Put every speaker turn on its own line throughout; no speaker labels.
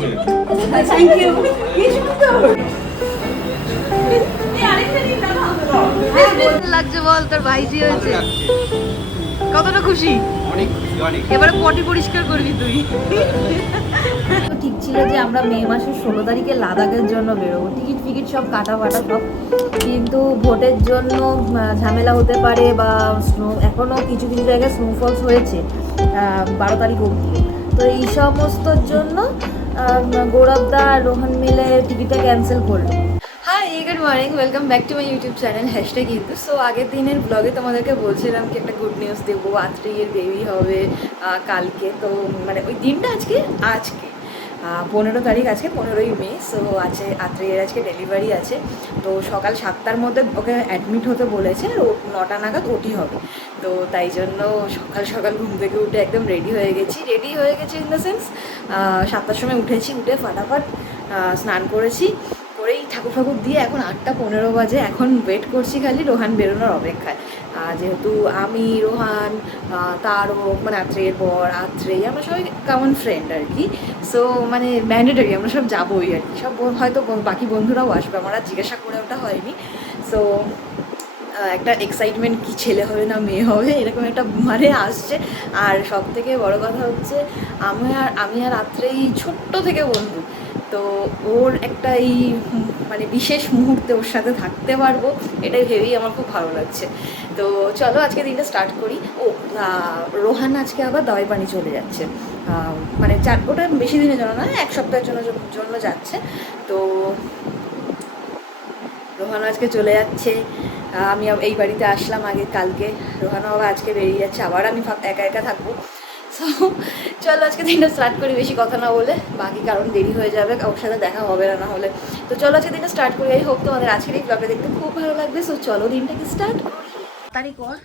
শুনছে
thank you কি সুন্দর
লাগছে বল তোর ভাইজি হয়েছে। কতটা খুশি?
অনেক খুশি অনেক
এবারে পটি পরিষ্কার করবি তুই।
তো ঠিক ছিল যে আমরা মে মাসের ষোলো তারিখে লাদাখের জন্য বেরোবো। টিকিট ফিকিট সব কাটা ফাটা সব। কিন্তু ভোটের জন্য ঝামেলা হতে পারে বা স্নো এখনও কিছু কিছু জায়গায় স্নোফলস হয়েছে বারো তারিখ অবধি। তো এই সমস্তর জন্য গৌরবদা আর রোহন মিলে টিকিটটা ক্যান্সেল করল। Hi good morning welcome back to my YouTube channel hashtag কিন্তু সো আগের দিনের ব্লগে তোমাদেরকে বলছিলাম কি, একটা গুড নিউজ দেবো। আত্রেয়ের বেবি হবে কালকে। তো মানে ওই দিনটা আজকে? আজকে। পনেরো তারিখ আজকে, পনেরোই মে সো আছে আত্রেয়ের আজকে ডেলিভারি আছে। তো সকাল সাতটার মধ্যে ওকে অ্যাডমিট হতে বলেছে, আর নটা নাগাদ ওটি হবে। তো তাই জন্য সকাল সকাল ঘুম থেকে উঠে একদম রেডি হয়ে গেছি। রেডি হয়ে গেছি ইন দ্য সেন্স সাতটার সময় উঠেছি, উঠে ফাটাফাট স্নান করেছি। করেই ঠাকুর ঠাকুর দিয়ে এখন আটটা পনেরো বাজে। এখন ওয়েট করছি খালি রোহান বেরোনোর অপেক্ষায়। যেহেতু আমি, রোহান তারও মানে আত্রেয়ের পর আত্রেই আমরা সবাই কমন ফ্রেন্ড আর কি। সো মানে ম্যান্ডেটারি আমরা সব যাবোই আর কি। সব হয়তো বাকি বন্ধুরাও আসবে, আমার আর জিজ্ঞাসা করে ওটা হয়নি। সো একটা এক্সাইটমেন্ট কি ছেলে হবে না মেয়ে হবে, এরকম একটা মানে আসছে। আর সব থেকে বড় কথা হচ্ছে, আমি আর আমি আর রাত্রেই ছোট্ট থেকে বন্ধু। তো ওর একটা এই মানে বিশেষ মুহূর্তে ওর সাথে থাকতে পারব, এটাই ভেবেই আমার খুব ভালো লাগছে। তো চলো আজকে দিনটা স্টার্ট করি। ও রোহান আজকে আবার দাওয়াই পানি চলে যাচ্ছে। মানে চার, ওটা বেশি দিনের জন্য না, এক সপ্তাহের জন্য জন্য যাচ্ছে। তো রোহানও আজকে চলে যাচ্ছে। আমি এই বাড়িতে আসলাম আগে কালকে। রোহানও আবার আজকে বেরিয়ে যাচ্ছে। আবার আমি একা একা থাকব। সো চলো আজকে দিনটা স্টার্ট করি, বেশি কথা না বলে। বাকি কারণ দেরি হয়ে যাবে ওর সাথে দেখা হবে না না হলে। তো চলো আজকে দিনটা স্টার্ট করি। এই হোক তোমাদের আজকের এই ব্লগটা দেখতে খুব ভালো লাগবে। সো চলো দিনটাকে স্টার্ট তারিখ কর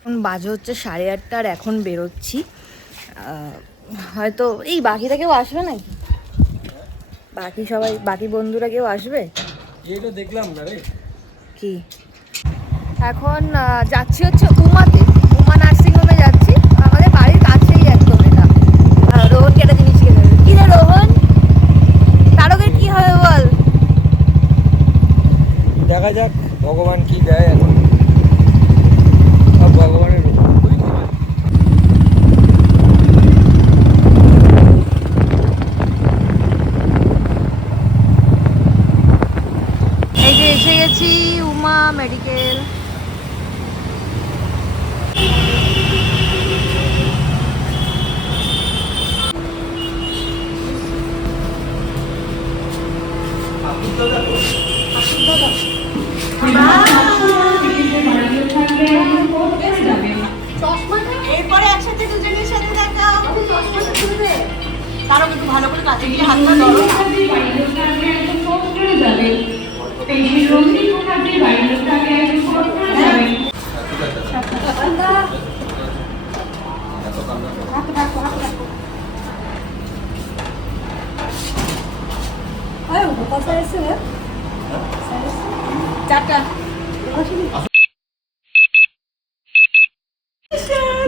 এখন বাজে হচ্ছে সাড়ে আটটা আর এখন বেরোচ্ছি। হয়তো এই বাকিটা কেউ আসবে নাকি? বাকি সবাই বাকি বন্ধুরা কেউ আসবে?
এটা দেখলাম না রে।
কি? এখন যাচ্ছি হচ্ছে উমাতে। উমা নার্সিং হোমে যাচ্ছি। আমাদের বাড়ির কাছেই একদম এটা। রোহনকে একটা জিনিস কি রে রোহন? তারকের কি হবে বল?
দেখা যাক ভগবান কি দেয় এখন সব ভগবানের উপর।
এই যে গেছি উমা মেডিকেল
এরপরে একসাথে দুজনের সাথে দেখা তারও কিন্তু ভালো করে কাছে গিয়ে হাতটা ধরো। চারটা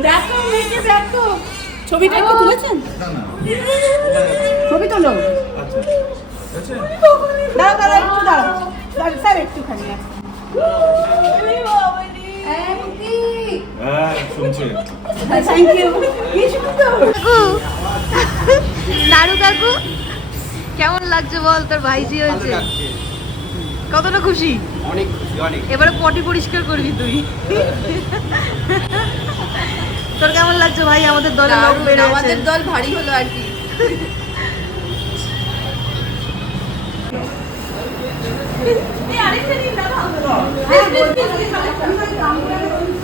দেখো মেয়েকে দেখো ছবিটা একটু তুলেছেন? ছবি তোলো দাঁড়া দাঁড়া একটু দাঁড়া স্যার একটুখানি
হ্যাঁ
সুন্দর।
কাকু। নাড়ু কাকু কেমন লাগছে বল? তোর ভাইজি হয়েছে। কতটা খুশি?
অনেক অনেক।
এবারে পটি পরিষ্কার করবি তুই। তোর কেমন লাগছে ভাই? আমাদের দলে
আমাদের দল ভারী হলো আর কি।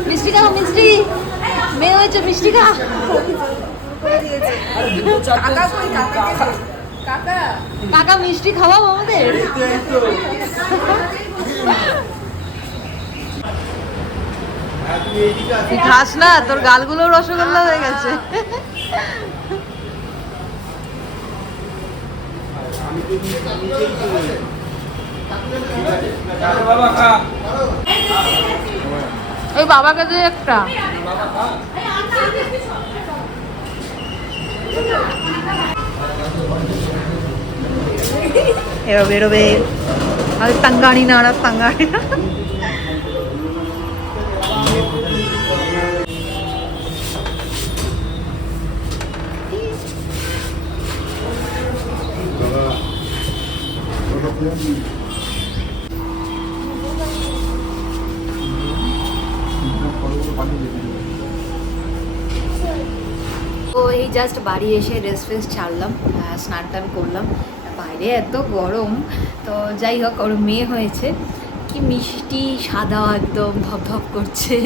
মিষ্টি খাও মিষ্টি। মেয়ে হয়েছে মিষ্টি খা
কাকা কই? কাকা। কাকা
কাকা মিষ্টি খাওয়াও আমাদের। খাস না? তোর গালগুলো রসগোল্লা হয়ে গেছে। ওই বাবাকে দে একটা। এবার বেরোবে। আরে তাঙ্গানি না ওরা তাঙ্গানি না।
তো এই জাস্ট বাড়ি এসে রেস্ট ফেস্ট ছাড়লাম স্নান টান করলাম। বাইরে এত গরম, তো যাই হোক, ওর মেয়ে হয়েছে। কি মিষ্টি, সাদা একদম ধপধপ করছে।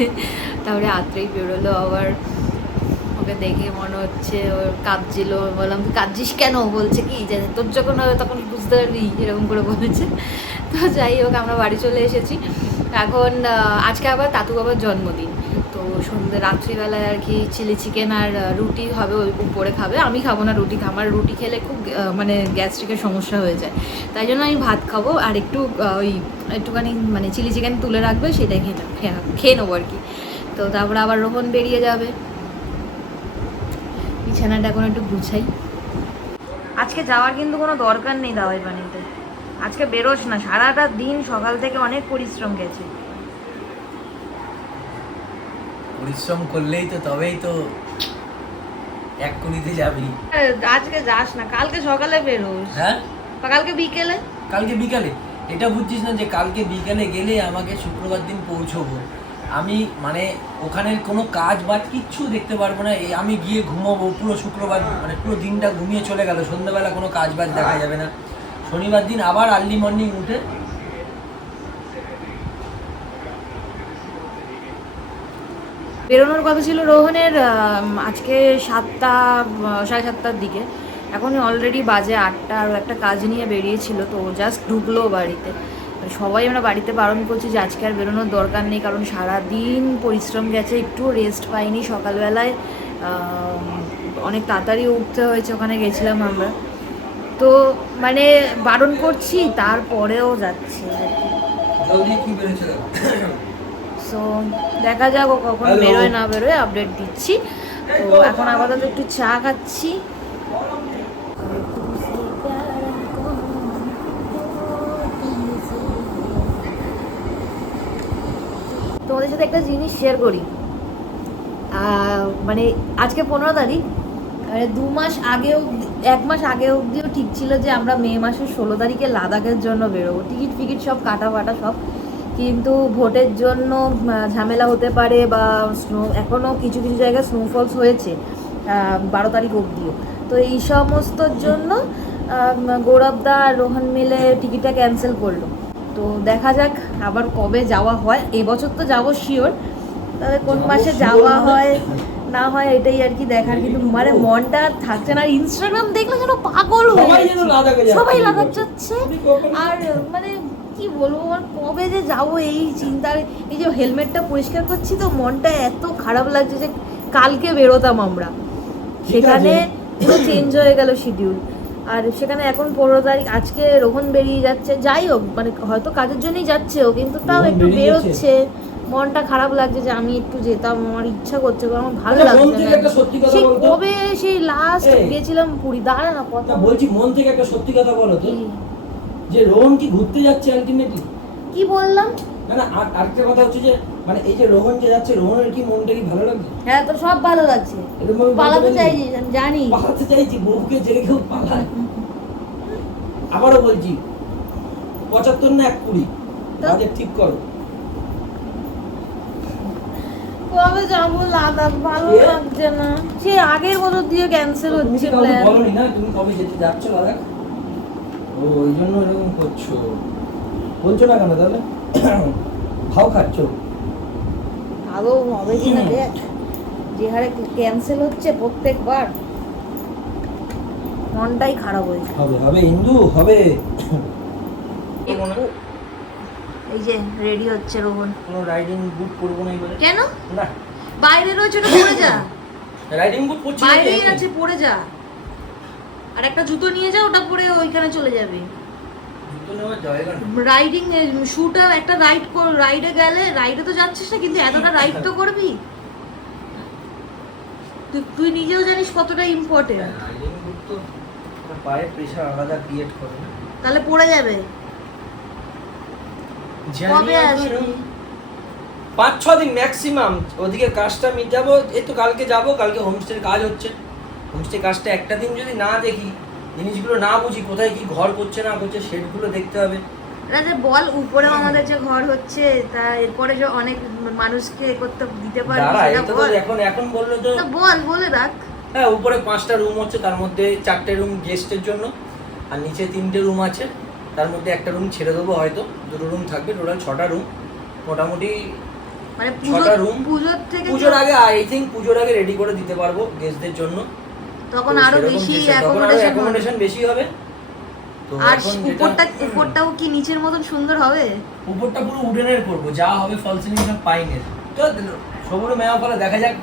তারপরে রাত্রেই বেরোলো আবার। ওকে দেখে মনে হচ্ছে ওর কাঁদছিল। বললাম কাঁদছিস কেন? বলছে, কি যে তোর যখন হবে তখন বুঝতে পারবি। এরকম করে বলেছে। তো যাই হোক, আমরা বাড়ি চলে এসেছি। এখন আজকে আবার তাতু বাবার জন্মদিন। সন্ধ্যে রাত্রিবেলায় আর কি চিলি চিকেন আর রুটি হবে, ওই উপরে খাবে। আমি খাব না রুটি আমার রুটি খেলে খুব মানে গ্যাস্ট্রিকের সমস্যা হয়ে যায়। তাই জন্য আমি ভাত খাব আর একটু ওই একটুখানি মানে চিলি চিকেন তুলে রাখবে, সেটাই খেয়ে খেয়ে নেব আর কি। তো তারপরে আবার রোহন বেরিয়ে যাবে। বিছানাটা এখন একটু গুছাই। আজকে যাওয়ার কিন্তু কোনো দরকার নেই দাওয়াই পানিতে আজকে বেরোস না, সারাটা দিন সকাল থেকে অনেক পরিশ্রম গেছে।
পরিশ্রম করলেই তো তবেই তো এক কুড়িতে যাবি।
আজকে যাস না কালকে সকালে বেরোস।
হ্যাঁ?
কালকে বিকেলে?
কালকে বিকালে? এটা বুঝছিস না যে কালকে বিকালে গেলে আমাকে শুক্রবার দিন পৌঁছবো। আমি মানে ওখানে কোনো কাজ বাজ কিচ্ছু দেখতে পারব না। এই আমি গিয়ে ঘুমাবো পুরো শুক্রবার মানে পুরো দিনটা ঘুমিয়ে চলে গেল। সন্ধ্যাবেলা কোনো কাজ বাজ দেখা যাবে না। শনিবার দিন আবার আর্লি মর্নিং উঠে
বেরোনোর কথা ছিল রোহনের আজকে সাতটা সাড়ে সাতটার দিকে। এখন অলরেডি বাজে আটটা আর একটা কাজ নিয়ে বেরিয়েছিল, তো জাস্ট ঢুকলো বাড়িতে। সবাই আমরা বাড়িতে বারণ করছি যে আজকে আর বেরোনোর দরকার নেই, কারণ সারা দিন পরিশ্রম গেছে, একটু রেস্ট পাইনি সকালবেলায়। অনেক তাড়াতাড়ি উঠতে হয়েছে, ওখানে গেছিলাম আমরা। তো মানে বারণ করছি, তারপরেও যাচ্ছে আর কি। সো দেখা যাক ও কখন বেরোয় না বেরোয় আপডেট দিচ্ছি। তো এখন আপাতত একটু চা খাচ্ছি। তোমাদের সাথে একটা জিনিস শেয়ার করি। মানে আজকে পনেরো তারিখ মানে দু মাস আগে অবধি এক মাস আগে অবধিও ঠিক ছিল যে আমরা মে মাসের ষোলো তারিখে লাদাখের জন্য বেরোবো। টিকিট ফিকিট সব কাটা ফাটা সব কিন্তু ভোটের জন্য ঝামেলা হতে পারে বা স্নো এখনও কিছু কিছু জায়গায় স্নোফলস হয়েছে বারো তারিখ অবধিও। তো এই সমস্তর জন্য গৌরবদা আর রোহন মিলে টিকিটটা ক্যান্সেল করল। তো দেখা যাক আবার কবে যাওয়া হয়। এবছর তো যাব শিওর তবে কোন মাসে যাওয়া? হয় না হয় এটাই আর কি দেখার। কিন্তু মানে মনটা আর থাকছে না। আর ইনস্টাগ্রাম দেখলে যেন পাগল হয়ে
সবাই লাদাখ যাচ্ছে।
আর মানে কি বলব আর কবে যে যাব এই চিন্তার এই যে হেলমেটটা পরিষ্কার করছি তো মনটা এত খারাপ লাগছে যে কালকে বেরোতাম আমরা। সেখানে পুরো চেঞ্জ হয়ে গেল শিডিউল আর সেখানে এখন পনেরো তারিখ আজকে রোহন বেরিয়ে যাচ্ছে। যাই হোক মানে হয়তো কাজের জন্যই যাচ্ছে ও কিন্তু তাও একটু বেরোচ্ছে। মনটা খারাপ লাগছে যে আমি একটু যেতাম আমার ইচ্ছা করছে কারণ আমার ভালো
আচ্ছা,
লাগছে সেই কবে সেই লাস্ট। গেছিলাম পুরী? দাঁড়া না কথা
বলছি মন থেকে একটা সত্যি কথা বলো তো? যে রোহন কি ঘুরতে যাচ্ছে আলটিমেটলি
কি বললাম?
না না আর আরেকটা কথা হচ্ছে যে মানে এই যে রোহন যে যাচ্ছে রোহনের কি মনটা কি ভালো লাগছে?
হ্যাঁ তো সব ভালো লাগছে। পালাতে? চাইছি আমি জানি।
পালাতে চাইছি বউকে ছেড়ে কেউ পালায়। আবারও বলছি পঁচাত্তর না এক কুড়ি? বাজেট ঠিক করো।
কবে যাব? লাদাখ ভালো লাগছে না। সে আগের বছর দিয়ে ক্যান্সেল হচ্ছে
কাউকে না? তুমি কবে যেতে যাচ্ছ লাদাখ? ও ওই জন্য এরকম করছ। বলছো না কেন তাহলে? খাও খাচ্ছ?
আদৌ হবে কি না দেখ। যে হারে ক্যান্সেল হচ্ছে প্রত্যেকবার মনটাই খারাপ হয়েছে
হবে হবে হিন্দু হবে।
এই যে রেডি হচ্ছে রোহন।
কোনো রাইডিং বুট পরবো না এবারে?
কেন?
না।
বাইরে রয়েছে ওটা পরে যা।
রাইডিং বুট পরছি
বাইরেই আছে পরে যা। আর একটা জুতো নিয়ে যা ওটা পরে ওইখানে চলে যাবে। রাইডিং শুটা একটা রাইড রাইডে গেলে রাইডে তো যাচ্ছিস না কিন্তু এতটা রাইড তো করবি। তুই- তুই নিজেও জানিস কতটা ইম্পর্টেন্ট
পায়ে প্রেশার আলাদা ক্রিয়েট করে।
তাহলে পড়ে যাবে। কবে আসবি?
পাঁচ ছ দিন ম্যাক্সিমাম ওদিকে কাজটা মিটাবো এই তো কালকে যাব কালকে হোমস্টের কাজ হচ্ছে। হোমস্টে কাজটা একটা দিন যদি না দেখি জিনিসগুলো না বুঝি কোথায় কি ঘর করছে না করছে সেগুলো দেখতে হবে।
বল উপরেও আমাদের যে ঘর হচ্ছে তা এরপরে যে অনেক মানুষকে করতে দিতে পারবি
এখন এখন বলল তো
বল বলে রাখ।
হ্যাঁ উপরে পাঁচটা রুম হচ্ছে তার মধ্যে চারটে রুম গেস্টের জন্য আর নিচে তিনটে রুম আছে। তার মধ্যে একটা রুম ছেড়ে দেবো হয়তো দুটো রুম থাকবে টোটাল ছটা রুম মোটামুটি
মানে
ছটা
পুজো
room?
পুজোর থেকে
পুজোর আগে আই থিঙ্ক পুজোর আগে রেডি করে দিতে পারব গেস্টদের জন্য।
তখন
তো
আরো
সেরকম
বেশি
চেষ্টা- তখন আরো
অ্যাকোমোডেশন
অ্যাকোমোডেশন বেশি হবে তো
আর
এখন যেটা
উপরটা উপরটাও কি নিচের মতন সুন্দর হবে
উপরটা পুরো উডেনের করবো যা হবে ফল সিলিং সব পাইনের তো সবুজ মেয়া ফলে দেখা যাক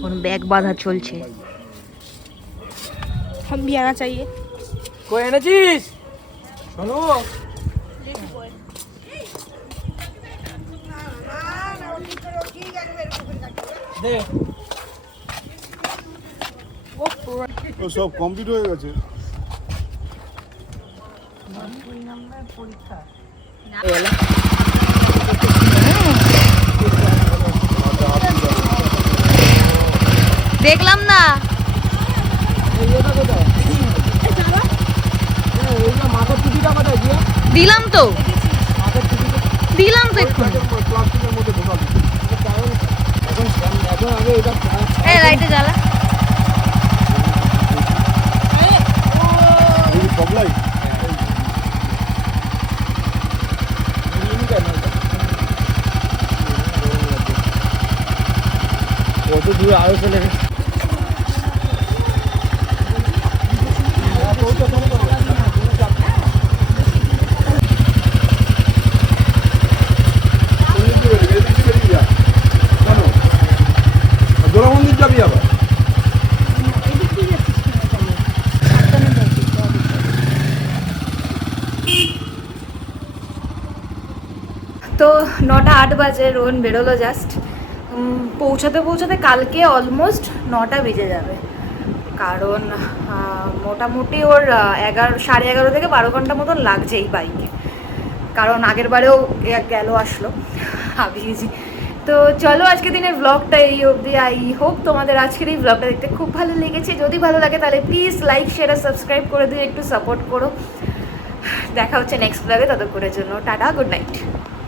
কোন ব্যাগ বাঁধা চলছে
हम भी आना चाहिए
কই এনেছিস শোনো
ও সব কমপ্লিট হয়ে গেছে।
দেখলাম না।
মাথার টুপিটা কোথায় দিয়া
দিলাম তো।
মাথার
দিলাম তো এক্ষুনি
প্লাস্টিকের মধ্যে ঢোকা দিচ্ছে
কারণ এখন এখন আগে এটা
এই লাইটে জ্বালা
এই সবলাই
কত দূরে আরও চলে গেছে
এদিকে বেরিয়ে যা কেন দোলা মন্দির যাবি আবার
তো নটা আট বাজে, রোহন বেরোলো জাস্ট পৌঁছাতে পৌঁছাতে কালকে অলমোস্ট নটা বেজে যাবে। কারণ মোটামুটি ওর এগারো, সাড়ে এগারো থেকে বারো ঘণ্টা মতন লাগছে এই বাইকে কারণ আগের বারেও গেল আসলো। হাবিয়েছি তো চলো আজকে দিনের ব্লগটা এই অবধি। আই হোপ তোমাদের আজকের এই ব্লগটা দেখতে খুব ভালো লেগেছে। যদি ভালো লাগে তাহলে প্লিজ লাইক শেয়ার আর সাবস্ক্রাইব করে দিয়ে একটু সাপোর্ট করো। দেখা হচ্ছে নেক্সট ব্লগে ততক্ষণের জন্য। Tata good night